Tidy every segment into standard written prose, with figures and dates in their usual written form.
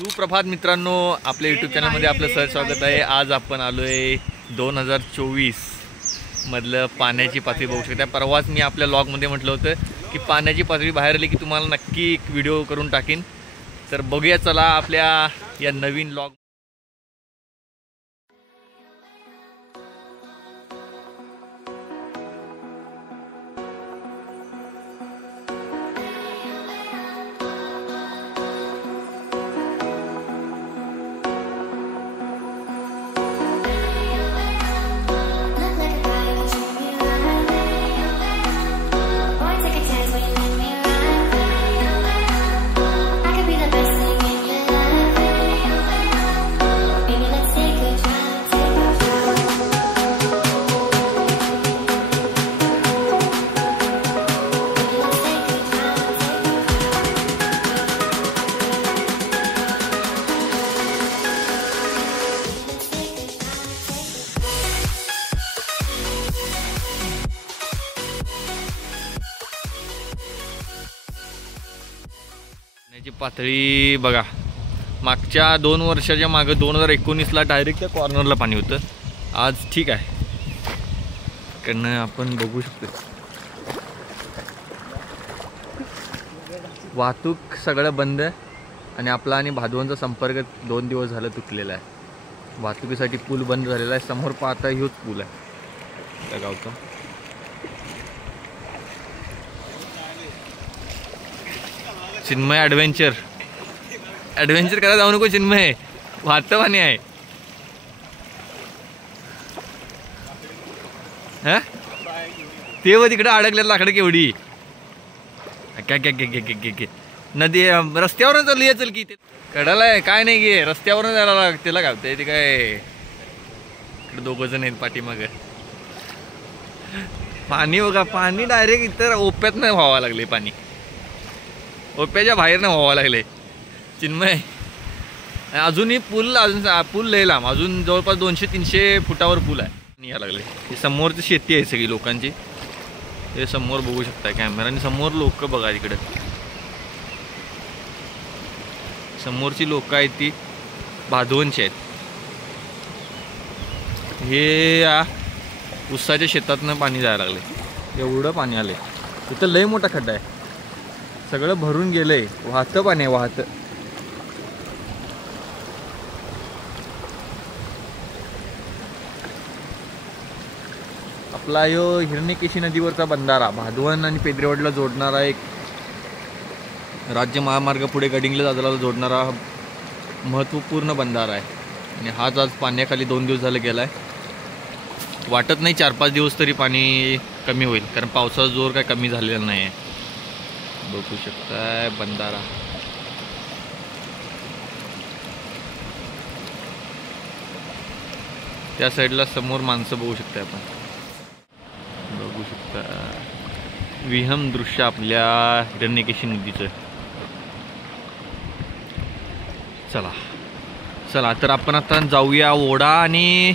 सुप्रभात मित्रांनो, आपल्या यूट्यूब चॅनलमध्ये आपलं सहज स्वागत आहे। आज आपण आलोय 2024 मधलं पाण्याची पातळी बघू शकता। परवाच मी आपल्या व्लॉगमध्ये म्हटलं होतं की पाण्याची पातळी बाहेर आली की तुम्हाला नक्की एक व्हिडिओ करून टाकीन। तर बघूया चला आपल्या या नवीन व्लॉग। पाण्याची पातळी बघा, मागच्या 2 वर्षाच्या मागे 2019ला डायरेक्ट त्या कॉर्नरला पाणी होतं। आज ठीक आहे, कारण आपण बघू शकतो वाहतूक सगळं बंद आणि आपला आणि भादवनचा संपर्क 2 दिवस झालं तुटलेला आहे। वाहतुकीसाठी पूल बंद झालेला आहे। समोर पाहता ह्योच पूल आहे त्या गावचा। चिन्मय ॲडव्हेंचर करायला जाऊ नको चिन्मय, वाहतं पाणी आहे। हा ते व तिकडे अडकलेलं लाकडं केवढी काय नदी रस्त्यावरून चालली चल की कडाला आहे, काय नाही गे रस्त्यावरून जायला त्याला गावतंय ते काय। इकडे 2 जण आहेत पाठीमाग। पाणी बघा, पाणी डायरेक्ट इतर ओप्यात नाही व्हावं लागले, पाणी ओप्याच्या बाहेर नाही व्हावं लागले चिन्मय। अजूनही पूल लय लांब, अजून जवळपास 200-300 फुटावर पूल आहे। या लागले ही समोरची शेती आहे सगळी लोकांची। हे समोर बघू शकता कॅमेराने, समोर लोक बघा इकडे समोरची लोक आहेत ती भादवनची आहेत। हे ऊसाच्या शेतातनं पाणी जायला लागले, एवढं पाणी आलंय। इथं लय मोठा खड्डा आहे, सगळं भरून गेलंय, वाहतं पाणी आहे वाहतं। आपला यो हिरण्यकेशी नदीवरचा बंधारा भादवण आणि पेद्रेवाडीला जोडणारा एक राज्य महामार्ग, पुढे गडिंगला दादरला जोडणारा महत्त्वपूर्ण बंधारा आहे। आणि हाच आज पाण्याखाली 2 दिवस झाले गेलाय। वाटत नाही 4-5 दिवस तरी पाणी कमी होईल, कारण पावसाचा जोर काय कमी झालेला नाही आहे। बघू शकताय बंधारा। त्या साईडला समोर माणसं बघू शकताय आपण, बघू शकता विहंग दृश्य आपल्या हिरण्यकेशी नदीचं। चला तर आपण आता जाऊया ओढा आणि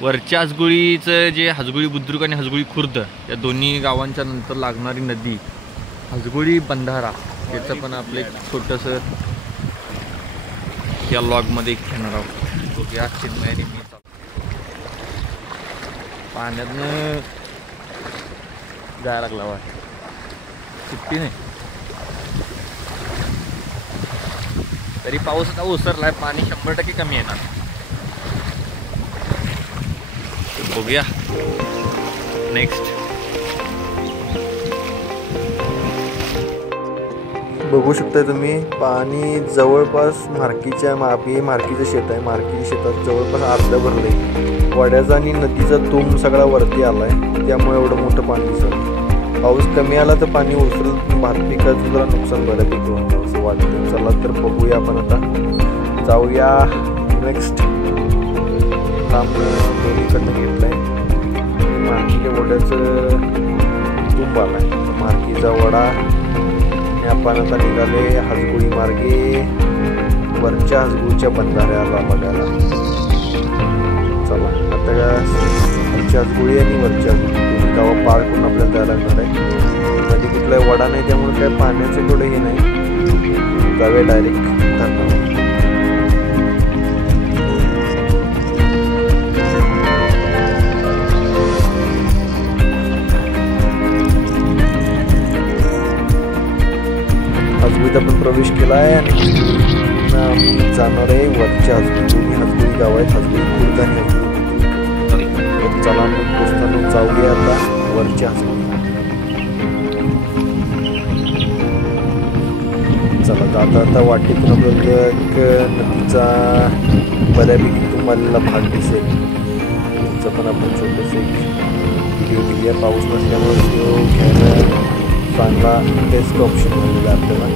वरच्या हसगुळीचं जे हसगुळी बुद्रुक आणि हसगुळी खुर्द या दोन्ही गावांच्या नंतर लागणारी नदी हसगुळी बंधारा, याचं पण आपलं एक छोटंसं या लॉगमध्ये घेणार आहोत। बघूया चिन्मयाने मी पाण्यातनं जायला लागला वा सुट्टी नाही, तरी पाऊस आता ओसरलाय, पाणी 100% कमी येणार। बघूया नेक्स्ट। बघू शकता तुम्ही पाणी जवळपास मार्कीच्या मार्कीचं शेत आहे, मार्कीच्या शेतात जवळपास अर्ध भरले। वड्याचा आणि नदीचा तुंब सगळा वरती आलाय, त्यामुळे एवढं मोठं पाणी दिसत। पाऊस कमी आला तर पाणी ओसरलं, भात पिकाचं जरा नुकसान बऱ्यापैकी होतं असं वाटतं। चला तर बघूया, आपण आता जाऊया नेक्स्ट। दोन्हीकडनं घेतलंय, मार्कीच्या वड्याचं तुंब आलाय, मार्कीचा वडा। आपण आता निघाले हसगुळी मार्गे वरच्या हसगुळीच्या बंधाऱ्याला बघायला। चला आता वरच्या हसगुळी आणि वरच्या हसगुळी गाव पार करून आपल्याला जायला लागणार आहे। कुठला वडा नाही, त्यामुळे काय पाण्याचं थोडं हे नाही. जाऊया डायरेक्ट धरणावर. हसगुळीत आपण प्रवेश केला आहे आणि आम्ही जाणार आहे वरच्या हसगुळी. हसगुळी गाव आहे, हसगुळी खुर्द आणि हसगुळी. चला मग दोस्तांनो जाऊया आता वरच्या हसगुळी. चला जाता आता वाटेतून आपल्याला एक नदीचा बऱ्यापैकी तुम्हाला भाग दिसेल. तिचं पण आपण छोटंसं एक व्हिडिओ केली. पाऊस नसल्यामुळे व्हिडिओ घ्यायला चांगला बेस्ट ऑप्शन मिळालेला आहे आपल्याला.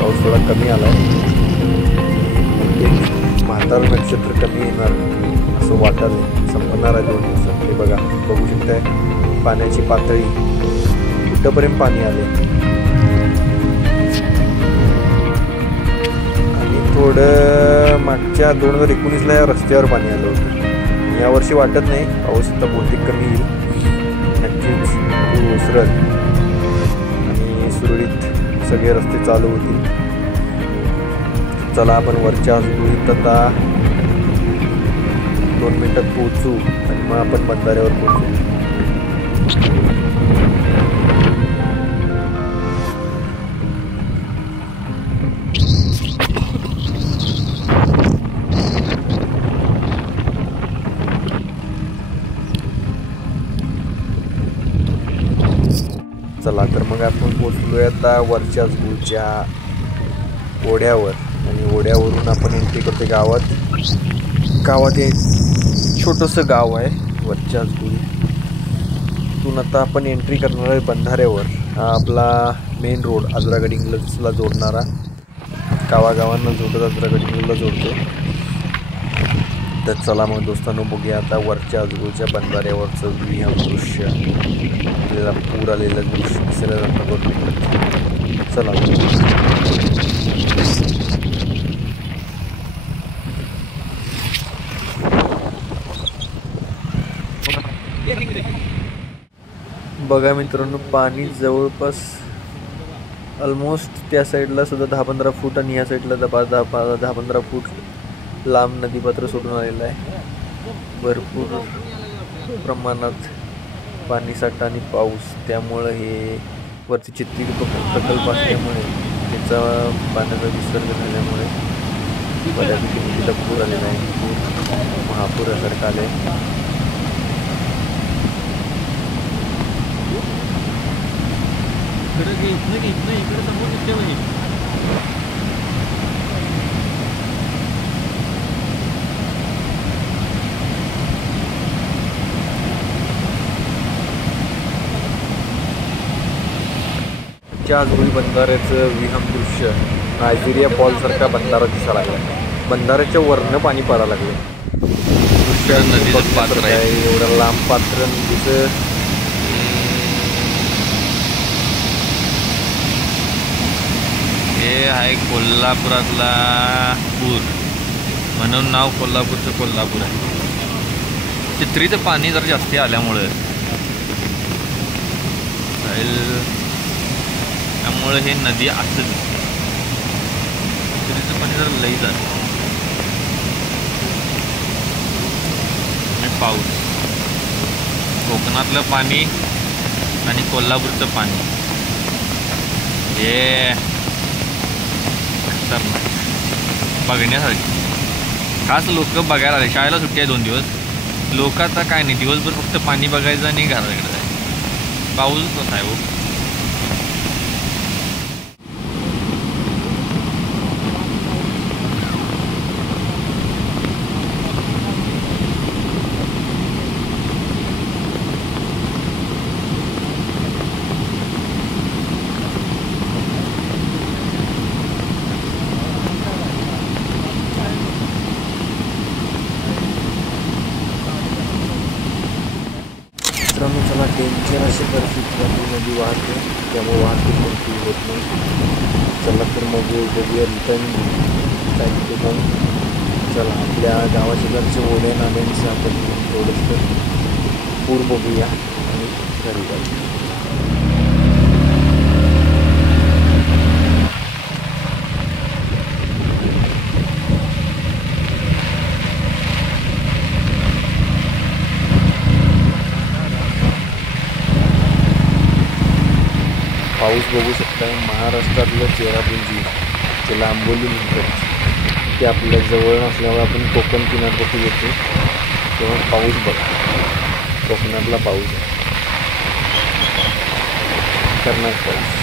पाऊस थोडा कमी आला आहे, म्हातारा नक्षत्र कमी येणार असं वाटत आहे. संपणार आहे 2 दिवसात. हे बघू शकताय पाण्याची पातळी कुठंपर्यंत पाणी आले. आणि थोडं मागच्या 2019ला या रस्त्यावर पाणी आलं होतं. यावर्षी वाटत नाही, पाऊस आता बहुतेक कमी येईल. नक्कीच पूर ओसरल आणि सुरळीत सगळे रस्ते चालू होतील. चला आपण वरच्या हसगुळीत आता 2 मिनिटात पोहोचू आणि मग आपण बंधाऱ्यावर पोहोचू. चला तर मग आपण पोहोचलोय आता वरच्या हसगुळीच्या ओढ्यावर आणि ओढ्यावरून आपण एंट्री करतो गावात एक छोटंसं गाव आहे वरच्या हसगुळी. तिथून आता आपण एंट्री करणार आहे बंधाऱ्यावर. हा आपला मेन रोड आजरा गडिंग्लजला जोडणारा, गावागावांना जोडत आजरा गडिंग्लजला जोडतो. तर चला मग दोस्तांनो बघूया आता वरच्या हसगुळीच्या बंधाऱ्यावरचं विहंग दृश्य. आपल्याला पूर आलेलं दृश्य दिसायला जातं 2 मिनिटात. चला बघा मित्रांनो, पाणी जवळपास ऑलमोस्ट त्या साईडला सुद्धा 10-15 फूट आणि या साईडला 10-15 फूट लांब नदीपात्र सोडून आलेलं आहे. भरपूर प्रमाणात पाणीसाठा आणि पाऊस, त्यामुळं हे वरती चित्ती प्रकल्प असल्यामुळे त्याचा पाण्याचा विसर्ग झाल्यामुळे बऱ्यापैकी नदीला पूर आलेला आहे. पूर महापुरासारखं आलं आहे. इकडे समोर दिसते नाही. हसगुळी बंधाऱ्याचं विहंग दृश्य नायजेरिया फॉलसारखा बंधारा दिसायला लागला. बंधाऱ्याच्या वरनं पाणी पडायला लागलं. दृश्य नदीचं पात्र आहे, एवढं लांब पात्र नदीचं. हे आहे कोल्हापुरातला पूर, म्हणून नाव कोल्हापूरचं कोल्हापूर आहे. चित्रीचं पाणी जरा जास्ती आल्यामुळं त्यामुळे हे नदी असं दिसतं. चित्रीचं पाणी जरा लई झालं. आणि पाऊस, कोकणातलं पाणी आणि कोल्हापूरचं पाणी हे बघण्यासारखी. खास लोक बघायला आले. शाळेला सुट्टी आहे 2 दिवस. लोक आता काय नाही, दिवसभर फक्त पाणी बघायचं आणि घराकडे जायचं. पाऊस कसा आहे हो. मित्रांनो चला, डेंजर अशी परिस्थिती नदी वाहते, त्यामुळे वाहतूक कोणती होत नाही. चला तर मग बघूया रिटर्न टाईम टू टाईम. चला आपल्या गावाशेजारच्या ओढ्या नाल्यांचं आपण थोडंसं पूर बघूया आणि घरी जाऊ. पाऊस बघू शकता. महाराष्ट्रातलं चेरापुंजी त्याला आंबोली म्हणतात, ते आपल्या जवळ नसल्यामुळे आपण कोकण किनारपट्टी येतो तेव्हा पाऊस बघा. कोकणातला पाऊस आहे, खतरनाक पाऊस.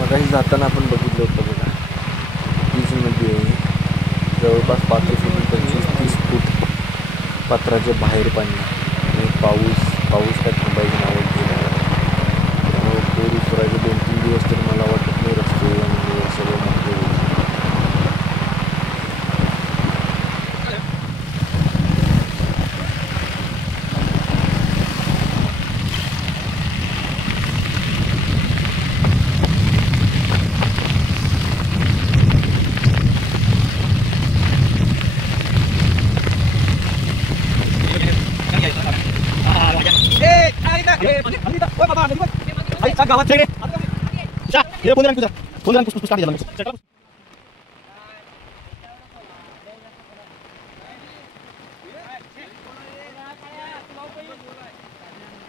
मगाशी जाताना आपण बघितलं होतं बघा, तीच नदी आहे. जवळपास 25-30 फूट पात्राच्या बाहेर पाणी आणि पाऊस काय थांबायचं नावच गेला. त्यामुळे पूर उतरायचे 2-3 दिवस तर मला वाटत नाही रस्ते आणि सगळं मोठे होईल.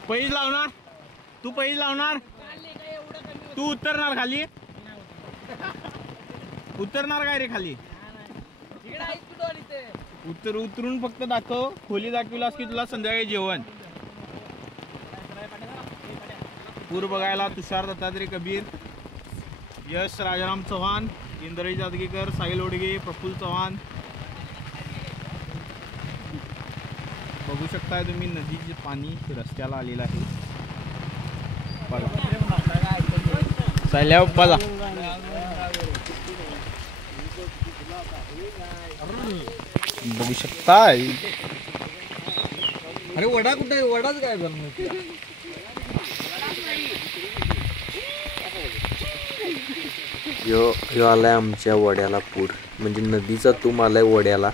पैज लावणार तू, पैज लावणार तू, उतरणार खाली, उतरणार काय रे खाली? उतरून फक्त दाखव, खोली दाखविलास की तुला संध्याकाळी जेवण. पूर बघायला तुषार दत्तात्रय कबीर, यश राजाराम चव्हाण, इंद्रजित जादगीकर, साहिल ओडगे, प्रफुल्ल चव्हाण. बघू शकताय तुम्ही नदीचे पाणी रस्त्याला आलेलं आहे. बघा बघू शकताय. अरे वडा कुठे आहे? वडाच काय बनवतो? यो आलाय आमच्या वड्याला पूर, म्हणजे नदीचा तुम आलाय वड्याला.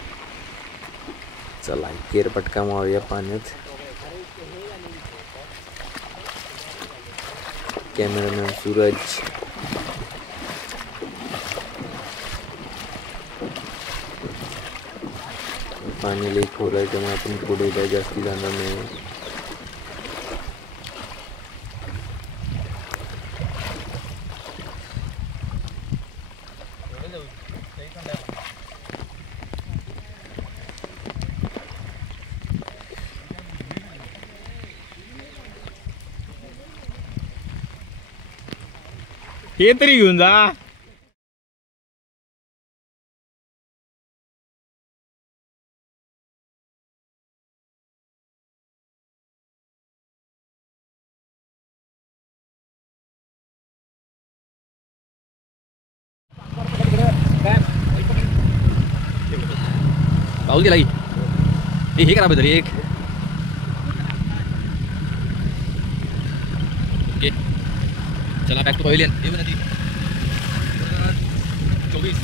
चला केरपटका मारूया पाण्यात. कॅमेरामॅन सूरज. पाणी लई खोल आहे त्यामुळे आपण पुढे काय जास्ती जाणार नाही. हे तरी घेऊन जा. पाऊल दिला की हे करा बदल एक. ओके चला बॅक टू पवेलियन. 24